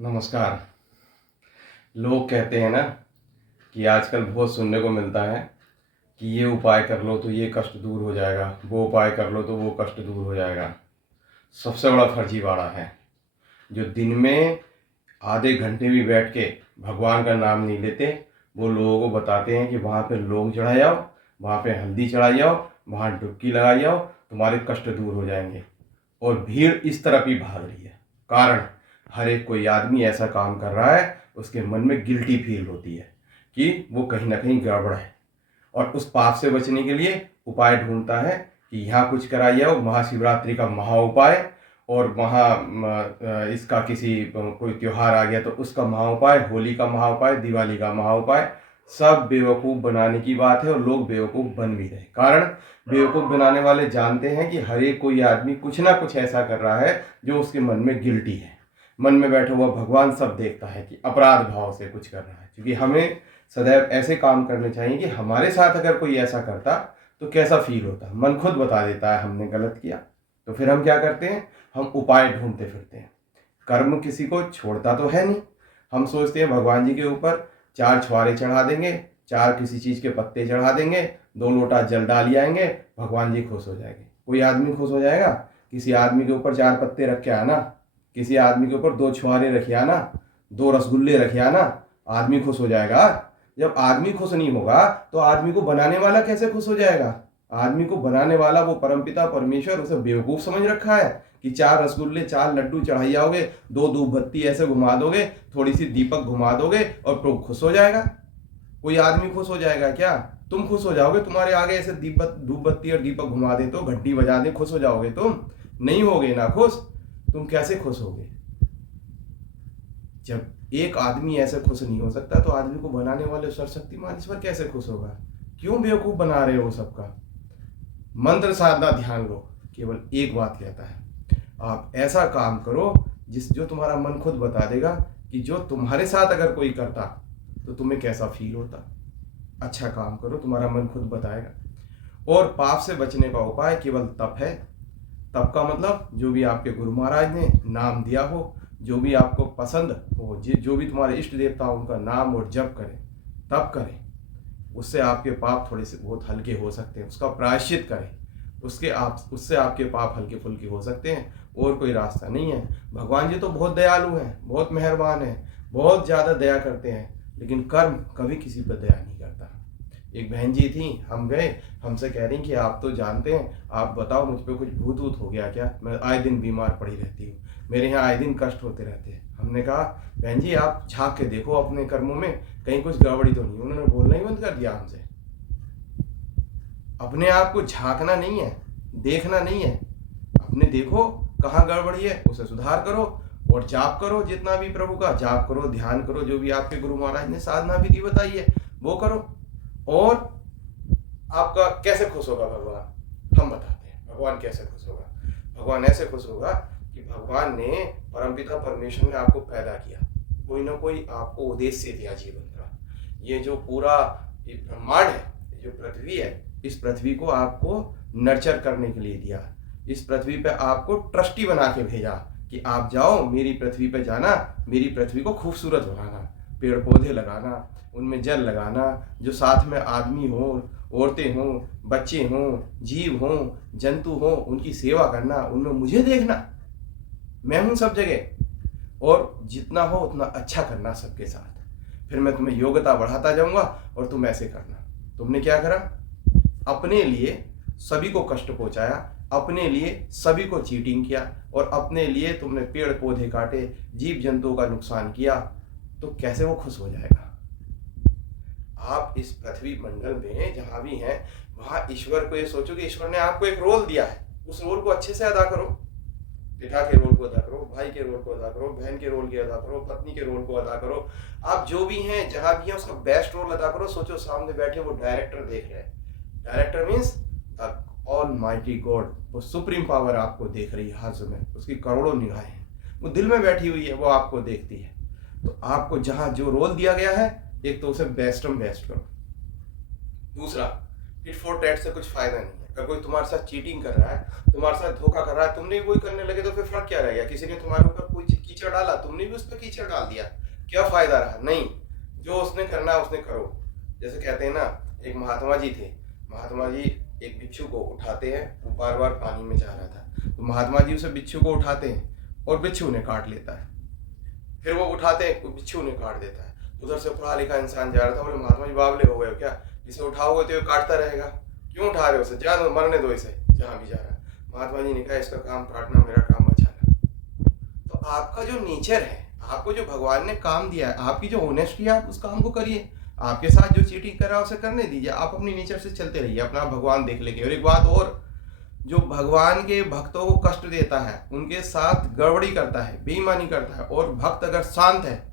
नमस्कार। लोग कहते हैं ना कि आजकल बहुत सुनने को मिलता है कि ये उपाय कर लो तो ये कष्ट दूर हो जाएगा, वो उपाय कर लो तो वो कष्ट दूर हो जाएगा। सबसे बड़ा फर्जीवाड़ा है जो दिन में आधे घंटे भी बैठ के भगवान का नाम नहीं लेते। वो लोगों को बताते हैं कि वहाँ पे लौंग चढ़ाई आओ, वहाँ पे हल्दी चढ़ाई आओ, वहाँ डुबकी लगाई आओ, तुम्हारे कष्ट दूर हो जाएंगे। और भीड़ इस तरफ ही भाग रही है। कारण हर एक कोई आदमी ऐसा काम कर रहा है, उसके मन में गिल्टी फील होती है कि वो कहीं ना कहीं गड़बड़ है, और उस पाप से बचने के लिए उपाय ढूंढता है कि यहाँ कुछ कराइए हो, महाशिवरात्रि का महा उपाय, और वहाँ इसका किसी कोई त्यौहार आ गया तो उसका महा उपाय, होली का महा उपाय, दिवाली का महा उपाय। सब बेवकूफ़ बनाने की बात है और लोग बेवकूफ़ बन भी रहे। कारण बेवकूफ़ बनाने वाले जानते हैं कि हर एक कोई आदमी कुछ ना कुछ ऐसा कर रहा है जो उसके मन में गिल्टी है। मन में बैठा हुआ भगवान सब देखता है कि अपराध भाव से कुछ कर रहा है। क्योंकि हमें सदैव ऐसे काम करने चाहिए कि हमारे साथ अगर कोई ऐसा करता तो कैसा फील होता। मन खुद बता देता है हमने गलत किया। तो फिर हम क्या करते हैं, हम उपाय ढूंढते फिरते हैं। कर्म किसी को छोड़ता तो है नहीं। हम सोचते हैं भगवान जी के ऊपर 4 छुआरे चढ़ा देंगे, 4 किसी चीज़ के पत्ते चढ़ा देंगे, 2 लोटा जल डाल आएंगे, भगवान जी खुश हो जाएंगे। कोई आदमी खुश हो जाएगा? किसी आदमी के ऊपर 4 पत्ते रख के आना, किसी आदमी के ऊपर 2 छुआरे रखे आना, 2 रसगुल्ले रखे आना, आदमी खुश हो जाएगा? जब आदमी खुश नहीं होगा तो आदमी को बनाने वाला कैसे खुश हो जाएगा? आदमी को बनाने वाला वो परमपिता परमेश्वर उसे बेवकूफ़ समझ रखा है कि 4 रसगुल्ले 4 लड्डू चढ़ाई आओगे, 2 धूप बत्ती ऐसे घुमा दोगे, थोड़ी सी दीपक घुमा दोगे और प्रभु खुश हो जाएगा। कोई आदमी खुश हो जाएगा क्या? तुम खुश हो जाओगे? तुम्हारे आगे ऐसे धूप बत्ती और दीपक घुमा दे तो, घंटी बजा दे, खुश हो जाओगे? तुम नहीं होगे ना खुश। तुम कैसे खुश होगे? जब एक आदमी ऐसे खुश नहीं हो सकता तो आदमी को बनाने वाले सर्वशक्तिमान ईश्वर कैसे खुश होगा? क्यों बेवकूफ बना रहे हो सबका? मंत्र साधना ध्यान लो, केवल एक बात कहता है, आप ऐसा काम करो जो तुम्हारा मन खुद बता देगा कि जो तुम्हारे साथ अगर कोई करता तो तुम्हें कैसा फील होता। अच्छा काम करो, तुम्हारा मन खुद बताएगा। और पाप से बचने का उपाय केवल तप है। तप का मतलब जो भी आपके गुरु महाराज ने नाम दिया हो, जो भी आपको पसंद हो, जो भी तुम्हारे इष्ट देवता हो, उनका नाम और जप करें, तप करें। उससे आपके पाप थोड़े से बहुत हल्के हो सकते हैं। उसका प्रायश्चित करें, उससे आपके पाप हल्के फुल्के हो सकते हैं। और कोई रास्ता नहीं है। भगवान जी तो बहुत दयालु हैं, बहुत मेहरबान हैं, बहुत ज़्यादा दया करते हैं, लेकिन कर्म कभी किसी पर दया नहीं करता। एक बहन जी थी, हम गए, हमसे कह रही कि आप तो जानते हैं, आप बताओ मुझ पे कुछ भूत वूत हो गया क्या? मैं आए दिन बीमार पड़ी रहती हूँ, मेरे यहाँ आए दिन कष्ट होते रहते हैं। हमने कहा बहन जी आप झाँक के देखो अपने कर्मों में, कहीं कुछ गड़बड़ी तो नहीं। उन्होंने बोलना ही बंद कर दिया हमसे। अपने आप को झांकना नहीं है, देखना नहीं है, अपने देखो कहाँ गड़बड़ी है, उसे सुधार करो और जाप करो। जितना भी प्रभु का जाप करो, ध्यान करो, जो भी आपके गुरु महाराज ने साधना विधि बताई है वो करो। और आपका कैसे खुश होगा भगवान? हम बताते हैं भगवान कैसे खुश होगा। भगवान ऐसे खुश होगा कि भगवान ने, परमपिता परमेश्वर ने आपको पैदा किया, कोई ना कोई आपको उद्देश्य दिया जीवन का। ये जो पूरा ब्रह्मांड है, जो पृथ्वी है, इस पृथ्वी को आपको नर्चर करने के लिए दिया। इस पृथ्वी पे आपको ट्रस्टी बना के भेजा कि आप जाओ, मेरी पृथ्वी पे जाना, मेरी पृथ्वी को खूबसूरत बनाना, पेड़ पौधे लगाना, उनमें जल लगाना, जो साथ में आदमी हो, औरतें हों, बच्चे हों, जीव हों, जंतु हों, उनकी सेवा करना, उनमें मुझे देखना, मैं हूँ सब जगह, और जितना हो उतना अच्छा करना सबके साथ। फिर मैं तुम्हें योग्यता बढ़ाता जाऊंगा और तुम ऐसे करना। तुमने क्या करा? अपने लिए सभी को कष्ट पहुंचाया, अपने लिए सभी को चीटिंग किया, और अपने लिए तुमने पेड़ पौधे काटे, जीव जंतुओं का नुकसान किया। तो कैसे वो खुश हो जाएगा? आप इस पृथ्वी मंडल में जहां भी हैं वहां ईश्वर को ये सोचो कि ईश्वर ने आपको एक रोल दिया है, उस रोल को अच्छे से अदा करो। पिता के रोल को अदा करो, भाई के रोल को अदा करो, बहन के रोल को अदा करो, पत्नी के रोल को अदा करो। आप जो भी हैं, जहां भी हैं, उसका बेस्ट रोल अदा करो। सोचो सामने बैठे वो डायरेक्टर देख रहे हैं। Director means the almighty God, वो सुप्रीम पावर आपको देख रही है हर समय, उसकी करोड़ों निगाहें हैं, वो दिल में बैठी हुई है, वो आपको देखती है। तो आपको जहां जो रोल दिया गया है, एक तो उसे बेस्ट करो। दूसरा, टिट फॉर टैट से कुछ फायदा नहीं है। अगर कोई तुम्हारे साथ चीटिंग कर रहा है, तुम्हारे साथ धोखा कर रहा है, तुमने भी वही करने लगे तो फिर फर्क क्या रह गया? किसी ने तुम्हारे ऊपर कोई कीचड़ डाला, तुमने भी उस पर कीचड़ डाल दिया, क्या फायदा रहा? नहीं, जो उसने करना है उसने करो। जैसे कहते हैं ना, एक महात्मा जी थे, महात्मा जी एक बिच्छू को उठाते हैं, वो बार बार पानी में जा रहा था, तो महात्मा जी उसे बिच्छू को उठाते हैं और बिच्छू उन्हें काट लेता है। फिर वो उठाते हैं, वो बिच्छू उन्हें काट देता है। उधर से पढ़ा लिखा इंसान जा रहा था, बोले महात्मा जी बावले हो गए हो क्या? इसे उठाओगे तो ये काटता रहेगा, क्यों उठा रहे हो उसे? जा दो, मरने दो इसे जहाँ भी जा रहा है। महात्मा जी ने कहा इसका काम काटना, मेरा काम बचाना। तो आपका जो नेचर है, आपको जो भगवान ने काम दिया है, आपकी जो ऑनेस्टी है, आप उस काम को करिए। आपके साथ जो चीटिंग कर रहा है उसे करने दीजिए, आप अपनी नेचर से चलते रहिए, अपना भगवान देख लेंगे। और एक बात और, जो भगवान के भक्तों को कष्ट देता है, उनके साथ गड़बड़ी करता है, बेईमानी करता है, और भक्त अगर शांत है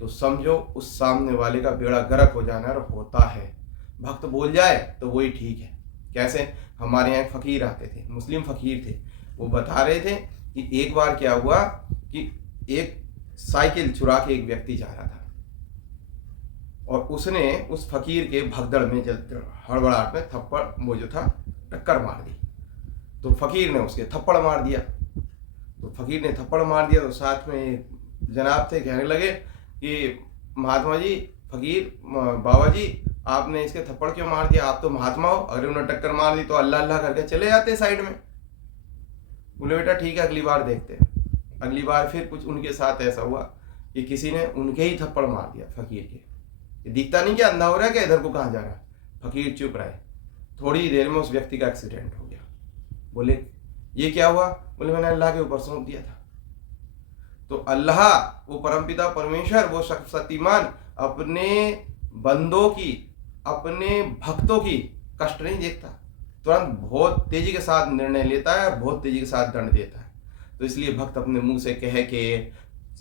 तो समझो उस सामने वाले का बेड़ा गर्क हो जाना और होता है। भक्त बोल जाए तो वही ठीक है। कैसे? हमारे यहाँ एक फकीर आते थे, मुस्लिम फकीर थे, वो बता रहे थे कि एक बार क्या हुआ कि एक साइकिल चुरा के एक व्यक्ति जा रहा था और उसने उस फकीर के भगदड़ में हड़बड़ाहट में थप्पड़, वो जो था, टक्कर मार दी। तो फकीर ने उसके थप्पड़ मार दिया। तो फकीर ने थप्पड़ मार दिया तो साथ में जनाब थे, कहने लगे कि महात्मा जी, फकीर बाबा जी, आपने इसके थप्पड़ क्यों मार दिया? आप तो महात्मा हो, अगर उन्होंने टक्कर मार दी तो अल्लाह अल्लाह करके चले जाते साइड में। बोले बेटा ठीक है, अगली बार देखते हैं। अगली बार फिर कुछ उनके साथ ऐसा हुआ कि किसी ने उनके ही थप्पड़ मार दिया फकीर के। दिखता नहीं क्या, अंधा हो रहा है क्या, इधर को कहाँ जा रहा है? फकीर चुप रहे। थोड़ी ही देर में उस व्यक्ति का एक्सीडेंट हो गया। बोले ये क्या हुआ? बोले मैंने अल्लाह के ऊपर सौंप दिया था। तो अल्लाह, वो परमपिता परमेश्वर, वो शक्तिमान, अपने बंदों की, अपने भक्तों की कष्ट नहीं देखता, तुरंत बहुत तेजी के साथ निर्णय लेता है और बहुत तेजी के साथ दंड देता है। तो इसलिए भक्त अपने मुंह से कह के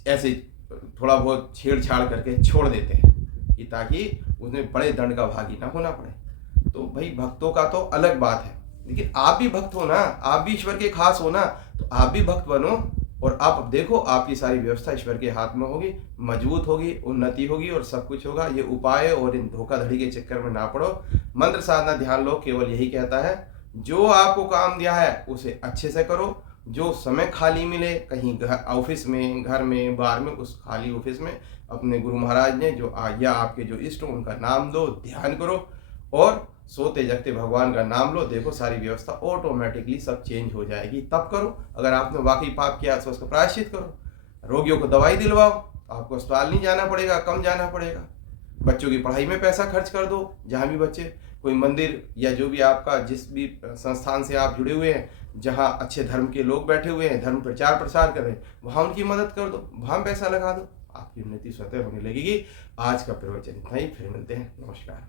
ऐसे थोड़ा बहुत छेड़छाड़ करके छोड़ देते हैं कि ताकि उन्हें बड़े दंड का भागी ना होना पड़े। तो भाई भक्तों का तो अलग बात है, लेकिन आप भी भक्त हो ना, आप भी ईश्वर के खास हो ना, तो आप भी भक्त बनो और आप देखो आपकी सारी व्यवस्था ईश्वर के हाथ में होगी, मजबूत होगी, उन्नति होगी और सब कुछ होगा। ये उपाय और इन धोखाधड़ी के चक्कर में ना पड़ो। मंत्र साधना ध्यान लो केवल यही कहता है, जो आपको काम दिया है उसे अच्छे से करो। जो समय खाली मिले, कहीं ऑफिस में, घर में, बाहर में, उस खाली ऑफिस में अपने गुरु महाराज ने जो या आपके जो इष्ट हो उनका नाम दो, ध्यान करो और सोते जगते भगवान का नाम लो। देखो सारी व्यवस्था ऑटोमेटिकली सब चेंज हो जाएगी। तब करो, अगर आपने वाकई पाप किया तो उसका प्रायश्चित करो। रोगियों को दवाई दिलवाओ, आपको अस्पताल नहीं जाना पड़ेगा, कम जाना पड़ेगा। बच्चों की पढ़ाई में पैसा खर्च कर दो, जहाँ भी बच्चे, कोई मंदिर या जो भी आपका जिस भी संस्थान से आप जुड़े हुए हैं, जहाँ अच्छे धर्म के लोग बैठे हुए हैं, धर्म प्रचार प्रसार कर रहे हैं, वहाँ उनकी मदद कर दो, वहाँ पैसा लगा दो, आपकी उन्नति स्वतः होने लगेगी। आज का प्रवचन इतना ही, फिर मिलते हैं, नमस्कार।